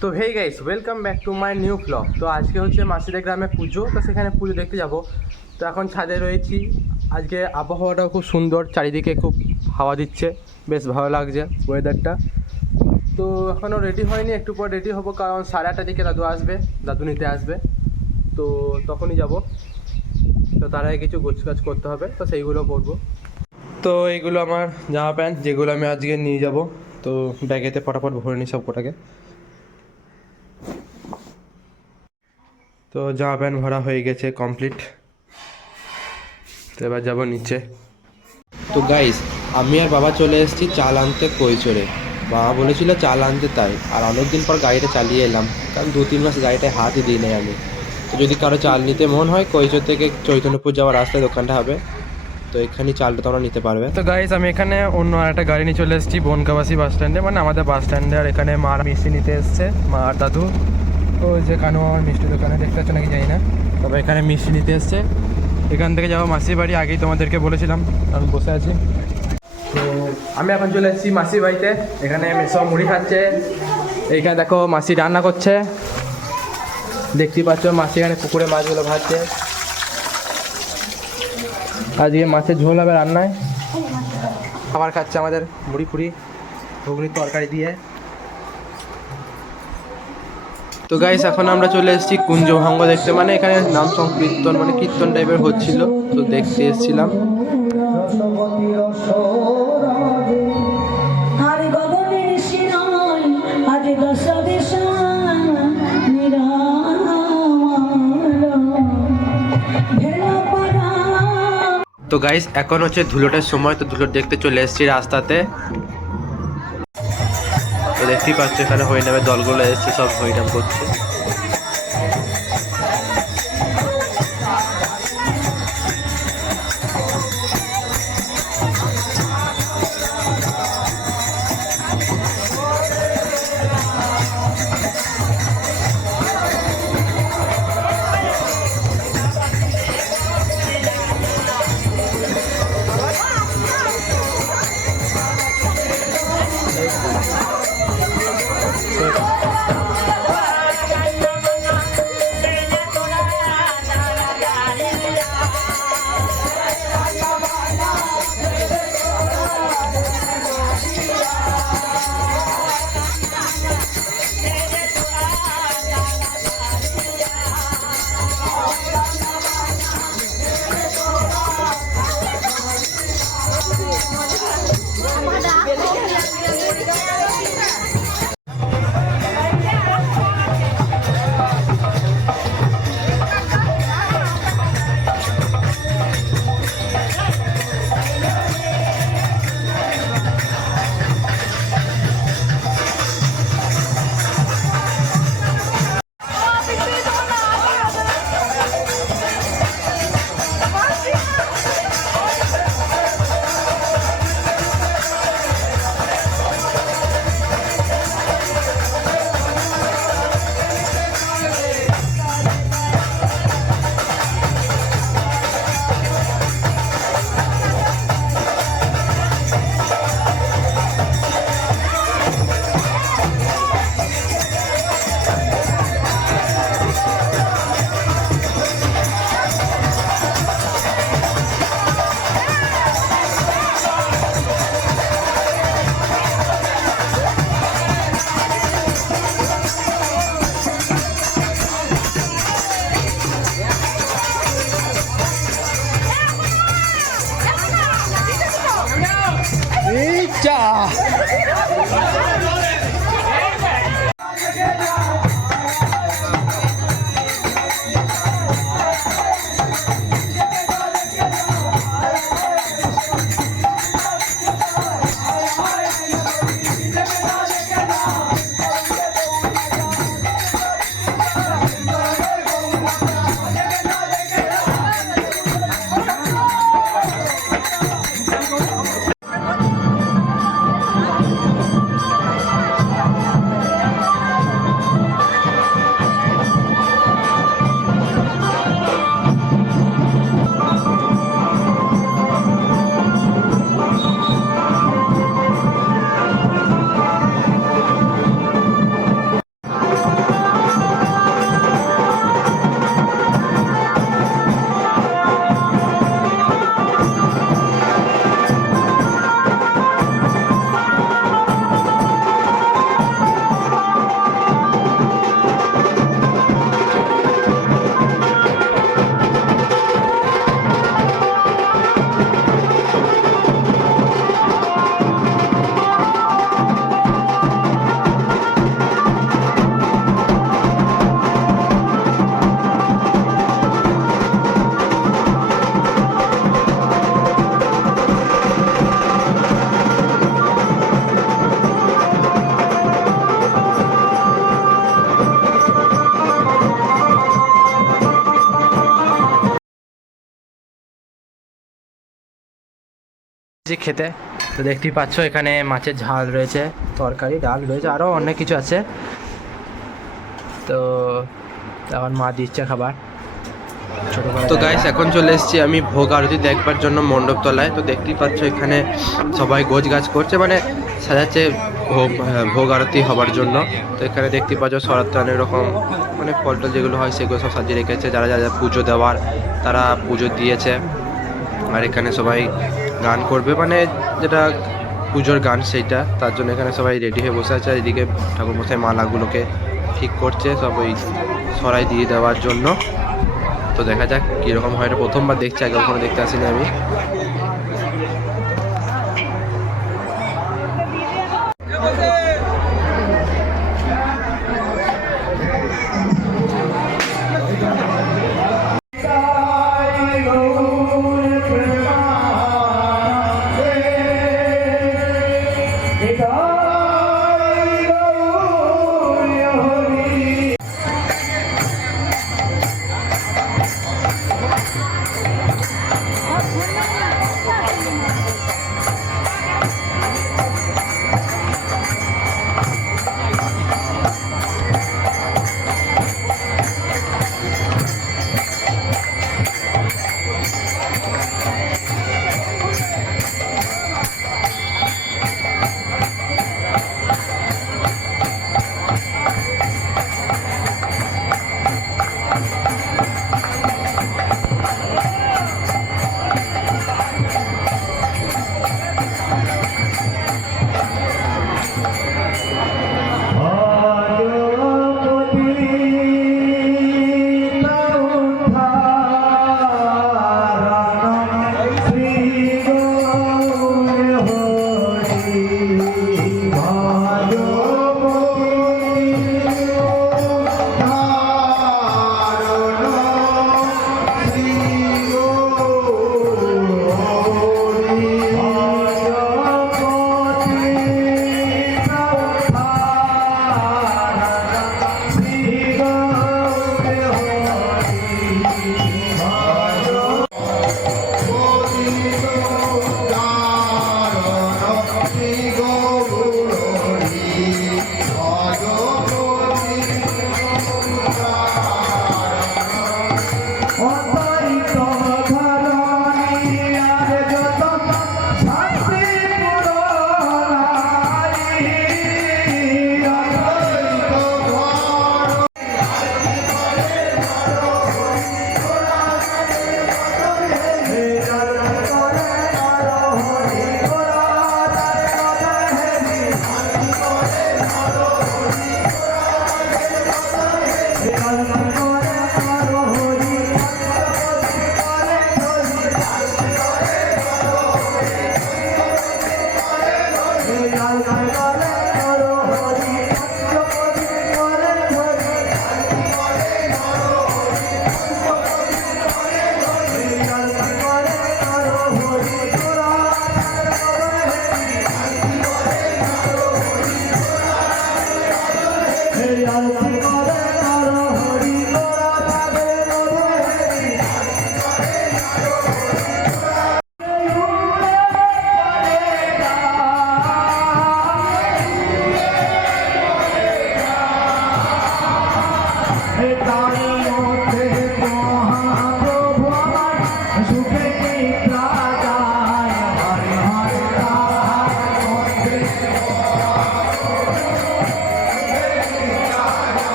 তো hey guys, welcome back to my new blog. তো আজকে হচ্ছে মাসিদের গ্রামে পুজো, তো সেখানে পুজো দেখতে যাব। তো এখন ছাদে রয়েছি। আজকে আবহাওয়াটাও খুব সুন্দর, চারিদিকে খুব হাওয়া দিচ্ছে, বেশ ভালো লাগছে ওয়েদারটা। তো এখনও রেডি হয়নি, একটু পর রেডি হবো, কারণ 8:30 দিকে দাদু আসবে, দাদু নিতে আসবে। তো তখনই যাব। তো তার আগে কিছু গোছগাছ করতে হবে, তো সেইগুলো করবো। তো এইগুলো আমার জামা প্যান্ট, যেগুলো আমি আজকে নিয়ে যাব। তো ব্যাগেতে ফটাফট ভরে নিই সব কটাকে। তো জামা প্যান্ট ভরা হয়ে গেছে, কমপ্লিট। তো এবার যাবো নিচে। তো গাইস, আমি আর বাবা চলে এসেছি চাল আনতে কৈচরে। বাবা বলেছিল চাল আনতে, তাই আর অনেকদিন পর গাড়িটা চালিয়ে এলাম, কারণ 2-3 মাস গাড়িটায় হাতই দিই নাই আমি। তো যদি কারো চাল নিতে মন হয়, কৈচর থেকে চৈতন্যপুর যাওয়ার রাস্তায় দোকানটা হবে, তো এখানে চালটা তোমরা নিতে পারবে। তো গাইস, আমি এখানে অন্য আরেকটা গাড়ি নিয়ে চলে এসেছি বনগাবাসী বাস স্ট্যান্ডে, মানে আমাদের বাস স্ট্যান্ডে। আর এখানে মার মিষ্টি নিতে এসছে, মা আর দাদু। তো যে কানু আমার মিষ্টি দোকানে, দেখতে পাচ্ছ নাকি জানি না, তবে এখানে মিষ্টি নিতে এসছে। এখান থেকে যাবো মাসির বাড়ি, আগেই তোমাদেরকে বলেছিলাম। আমি বসে আছি। তো আমি এখন চলে এসেছি মাসির বাড়িতে। এখানে সব মুড়ি খাচ্ছে। এইখানে দেখো মাসি রান্না করছে, দেখতেই পাচ্ছ। মাসি এখানে পুকুরে মাছগুলো ভাজছে। আজকে মাছের ঝোল হবে রান্নায়। খাবার খাচ্ছে আমাদের মুড়ি ফুড়ি ঘুগনির তরকারি দিয়ে। তো গাইস, এখন আমরা চলে এসেছি কুঞ্জভঙ্গ দেখতে, মানে এখানে নাম সংকীর্তন, মানে কীর্তন টাইপের হচ্ছিল, তো দেখতে এসেছিলাম। তো গাইস, এখন হচ্ছে ধুলোটার সময়, তো ধুলো দেখতে চলে এসেছি রাস্তাতে। তো দেখতেই পাচ্ছ এখানে হরিনামের দলগুলো এসছে, সব হরিনাম করছে। যে খেতে তো দেখতেই পাচ্ছ এখানে মাছের ঝাল রয়েছে, তরকারি ডাল রয়েছে, আরও অনেক কিছু আছে। তো এখন মা দিচ্ছে খাবার। তো গাইস এখন চলে এসেছি আমি ভোগ আরতি দেখবার জন্য মণ্ডপতলায়। তো দেখতেই পাচ্ছ এখানে সবাই গোছ গাছ করছে, মানে সাজাচ্ছে ভোগ আরতি হবার জন্য। তো এখানে দেখতে পাচ্ছ শরৎ অনেক রকম মানে ফল টল যেগুলো হয় সেগুলো সব সাজিয়ে রেখেছে, যারা যারা পুজো দেওয়ার তারা পুজো দিয়েছে। আর এখানে সবাই গান করবে, মানে যেটা পুজোর গান সেইটা, তার জন্য এখানে সবাই রেডি হয়ে বসে আছে। আর এদিকে ঠাকুরমশাই মালাগুলোকে ঠিক করছে সব ওই সরাই দিয়ে দেওয়ার জন্য। তো দেখা যাক কীরকম হয়, এটা প্রথমবার দেখছি, আগে কখনো দেখতে আসিনি আমি।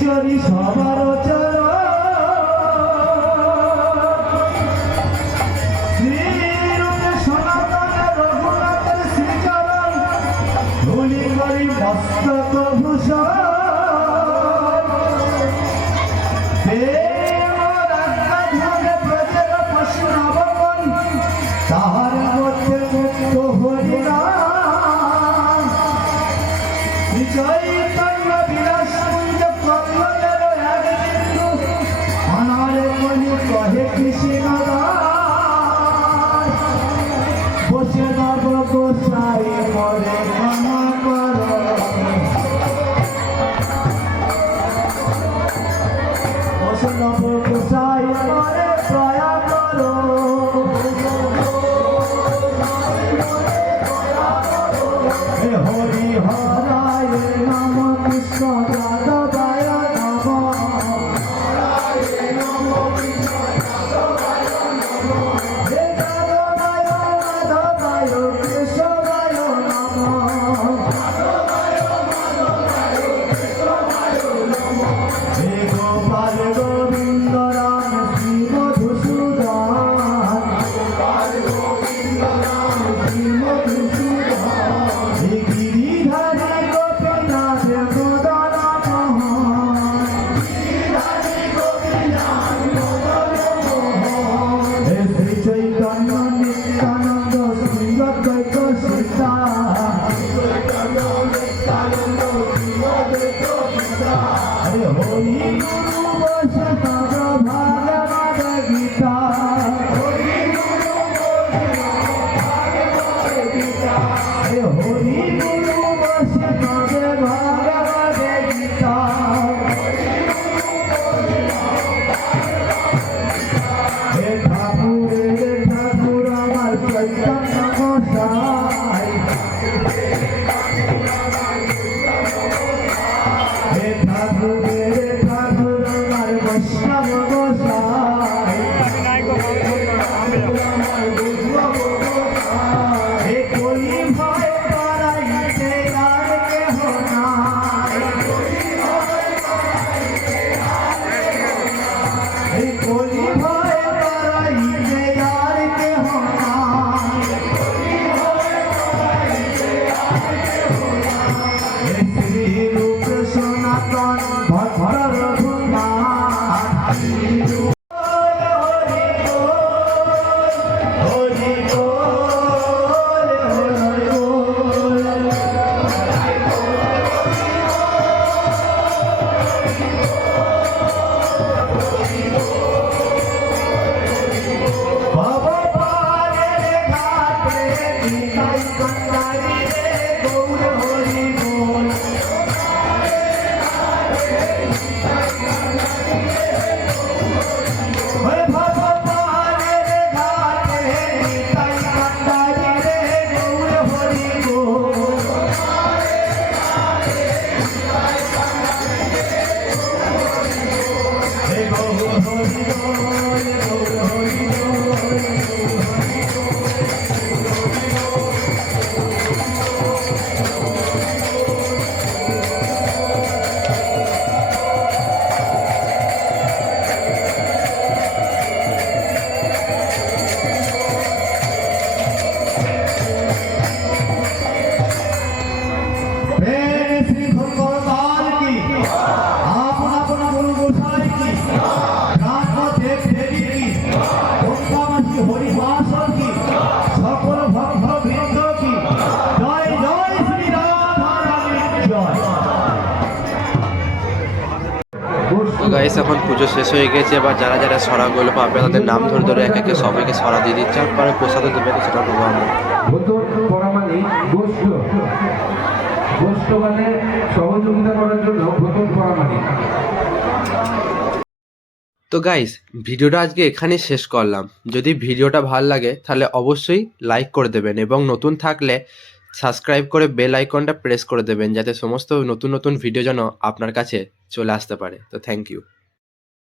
চরি সবার চরণ শ্রীরূপে সনাতন রঘুনাথের শ্রীচরণ ধুলি করি মস্তক ভূষণ তাহার মধ্যে মুক্ত হরিনাম চৈতন্য বিলাস কুঞ্জ কল্যাণের এক বিন্দু অনারে মনি কহে কৃষ্ণ বসে নব গোসাই মরে ক্ষমা কর বসে নব গোসাই মরে দয়া করো হে হরি হরায় নম কৃষ্ণ যাদবায় নম হে যাদবায় মাধবায় কেশবায় নম হে গোপাল গোবিন্দ রাম শ্রী মধুসূদন হে গিরিধারী গোপীনাথ মদন হে শ্রী চৈতন্য নিত্যানন্দ শ্রী অদ্বৈত সীতা হরে হরি গুরু বৈষ্ণব ভাগবত গীতা হরে হরি গুরু বৈষ্ণব ভাগবত গীতা হে ঠাকুর আমার চৈতন্য গোসাই হে ঠাকুর আমার বৈষ্ণব গোসাই হে কলি ভয় করাইতে আর কেহ নাই হে কলি ভয় করাইতে আর কেহ নাই হে শ্রী রূপ সনাতন ভদ্র রঘুনাথ হরি বল হরি বল হরি বল বাবা পারে ঘাটে নিতাই কান্দারি রে গৌর হরি বল ওরে বাবা পারে ঘাটে নিতাই কান্দারি রে গৌর হরি বল হে গৌর হরি বল গৌর হরি বল प्रेम श्री भगवान की आपन आपन गुरु गोसाई की रात देव देवी की गंगामासी हरिवासन की सकल भक्त वृंद की जय जय श्री राधा रानी जय তো গাইস এখন পুজো শেষ হয়ে গেছে। এবার যারা যারা সরাগুলো পাবে তাদের নাম ধরে ধরে এক একে সবাইকে সরা দিয়ে দিচ্ছে, আর পরে প্রসাদও দেবে, তো সেটা নেবো আমরা। ভোটর করা মানে গোষ্ঠ মানে সহযোগিতা করার জন্য ভোটর করা মানে। তো গাইস ভিডিওটা আজকে এখানেই শেষ করলাম। যদি ভিডিওটা ভালো লাগে তাহলে অবশ্যই লাইক করে দেবেন এবং নতুন থাকলে সাবস্ক্রাইব করে বেল আইকনটা প্রেস করে দেবেন, যাতে সমস্ত নতুন নতুন ভিডিও যেন আপনার কাছে চলে আসতে পারে। তো থ্যাংক ইউ।